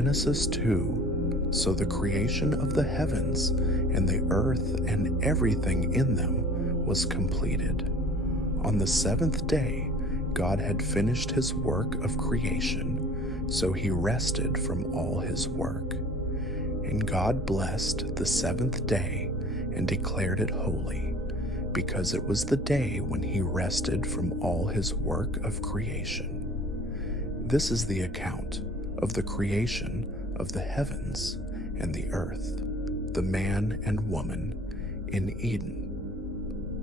Genesis 2, so the creation of the heavens and the earth and everything in them was completed. On the seventh day, God had finished his work of creation, so he rested from all his work. And God blessed the seventh day and declared it holy, because it was the day when he rested from all his work of creation. This is the account of the creation of the heavens and the earth, the man and woman in Eden.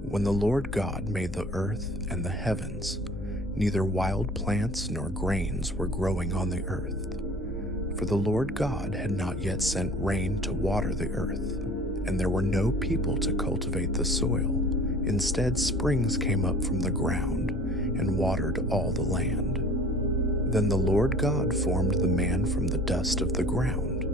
When the Lord God made the earth and the heavens, neither wild plants nor grains were growing on the earth, for the Lord God had not yet sent rain to water the earth, and there were no people to cultivate the soil. Instead, springs came up from the ground and watered all the land. Then the Lord God formed the man from the dust of the ground.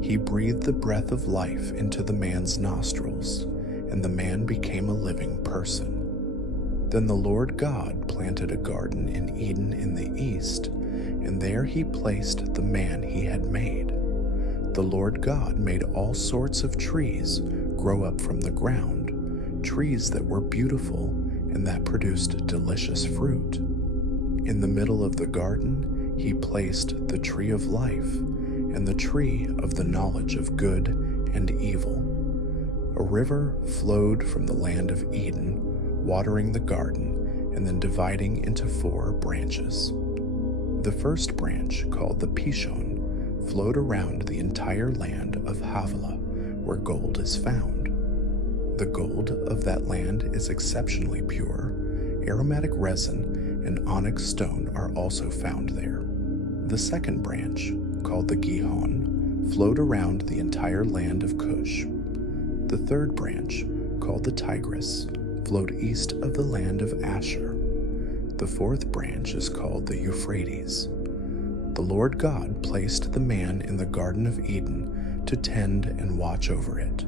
He breathed the breath of life into the man's nostrils, and the man became a living person. Then the Lord God planted a garden in Eden in the east, and there he placed the man he had made. The Lord God made all sorts of trees grow up from the ground, trees that were beautiful and that produced delicious fruit. In the middle of the garden, he placed the tree of life and the tree of the knowledge of good and evil. A river flowed from the land of Eden, watering the garden and then dividing into 4 branches. The first branch, called the Pishon, flowed around the entire land of Havilah, where gold is found. The gold of that land is exceptionally pure. Aromatic resin and onyx stone are also found there. The second branch, called the Gihon, flowed around the entire land of Cush. The third branch, called the Tigris, flowed east of the land of Asher. The fourth branch is called the Euphrates. The Lord God placed the man in the Garden of Eden to tend and watch over it.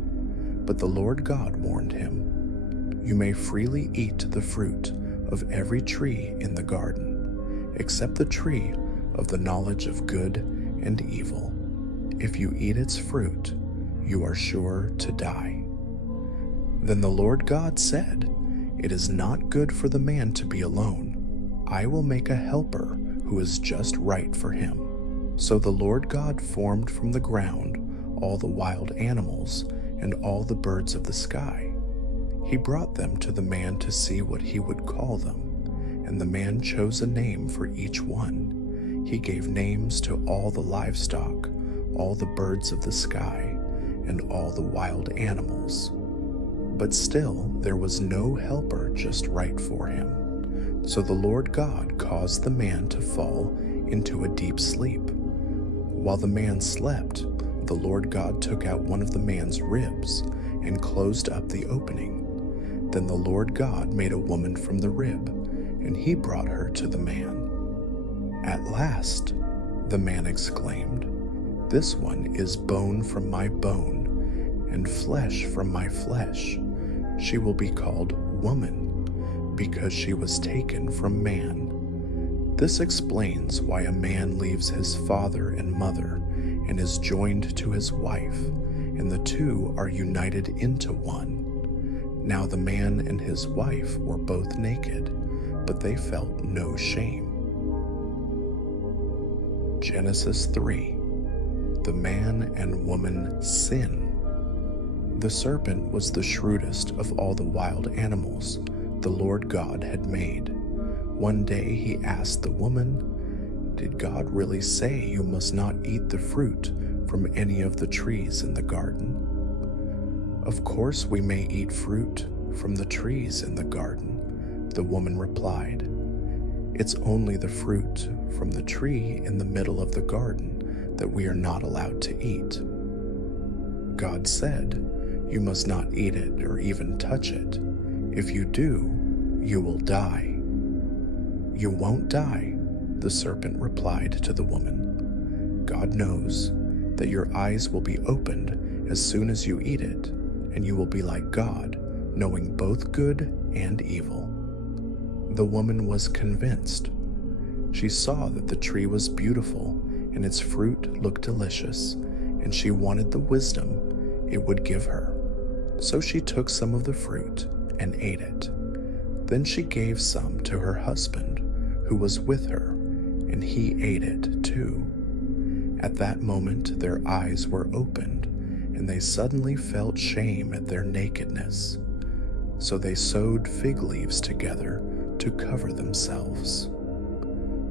But the Lord God warned him, "You may freely eat the fruit of every tree in the garden, except the tree of the knowledge of good and evil. If you eat its fruit, you are sure to die." Then the Lord God said, "It is not good for the man to be alone. I will make a helper who is just right for him." So the Lord God formed from the ground all the wild animals and all the birds of the sky. He brought them to the man to see what he would call them, and the man chose a name for each one. He gave names to all the livestock, all the birds of the sky, and all the wild animals. But still there was no helper just right for him. So the Lord God caused the man to fall into a deep sleep. While the man slept, the Lord God took out one of the man's ribs and closed up the opening. Then the Lord God made a woman from the rib, and he brought her to the man. "At last," the man exclaimed, "this one is bone from my bone and flesh from my flesh. She will be called woman, because she was taken from man." This explains why a man leaves his father and mother and is joined to his wife, and the two are united into one. Now the man and his wife were both naked, but they felt no shame. Genesis 3. The man and woman sin. The serpent was the shrewdest of all the wild animals the Lord God had made. One day he asked the woman, "Did God really say you must not eat the fruit from any of the trees in the garden?" "Of course we may eat fruit from the trees in the garden," the woman replied. "It's only the fruit from the tree in the middle of the garden that we are not allowed to eat. God said, 'You must not eat it or even touch it. If you do, you will die.'" "You won't die," the serpent replied to the woman. "God knows that your eyes will be opened as soon as you eat it, and you will be like God, knowing both good and evil." The woman was convinced. She saw that the tree was beautiful and its fruit looked delicious, and she wanted the wisdom it would give her. So she took some of the fruit and ate it. Then she gave some to her husband, who was with her, and he ate it too. At that moment their eyes were opened, and they suddenly felt shame at their nakedness. So they sewed fig leaves together to cover themselves.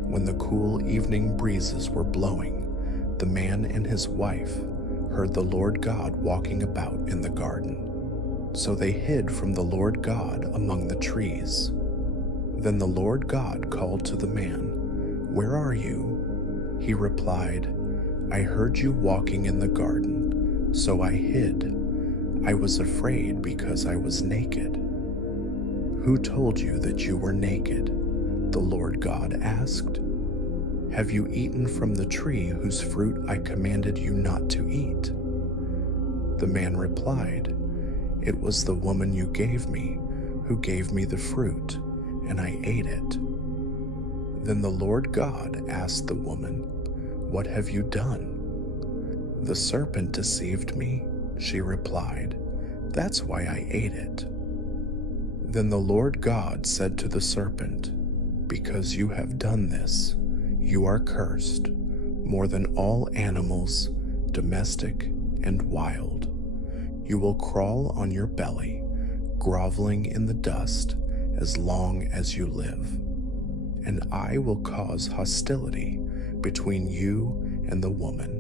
When the cool evening breezes were blowing, the man and his wife heard the Lord God walking about in the garden. So they hid from the Lord God among the trees. Then the Lord God called to the man, "Where are you?" He replied, "I heard you walking in the garden, so I hid. I was afraid because I was naked." "Who told you that you were naked?" the Lord God asked. "Have you eaten from the tree whose fruit I commanded you not to eat?" The man replied, "It was the woman you gave me who gave me the fruit, and I ate it." Then the Lord God asked the woman, "What have you done?" "The serpent deceived me," she replied. "That's why I ate it." Then the Lord God said to the serpent, "Because you have done this, you are cursed more than all animals, domestic and wild. You will crawl on your belly, groveling in the dust as long as you live. And I will cause hostility between you and the woman,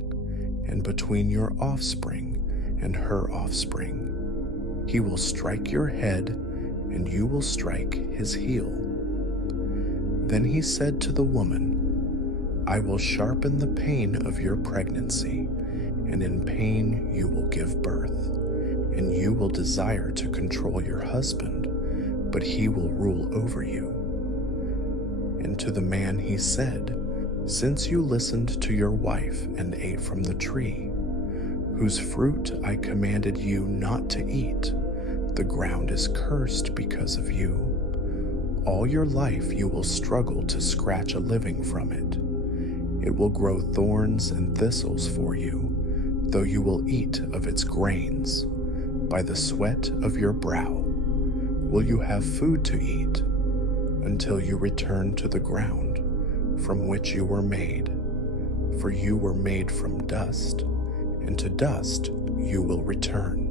and between your offspring and her offspring. He will strike your head, and you will strike his heel." Then he said to the woman, "I will sharpen the pain of your pregnancy, and in pain you will give birth, and you will desire to control your husband, but he will rule over you." And to the man he said, "Since you listened to your wife and ate from the tree, whose fruit I commanded you not to eat, the ground is cursed because of you. All your life you will struggle to scratch a living from it. It will grow thorns and thistles for you, though you will eat of its grains. By the sweat of your brow will you have food to eat, until you return to the ground from which you were made. For you were made from dust, and to dust you will return."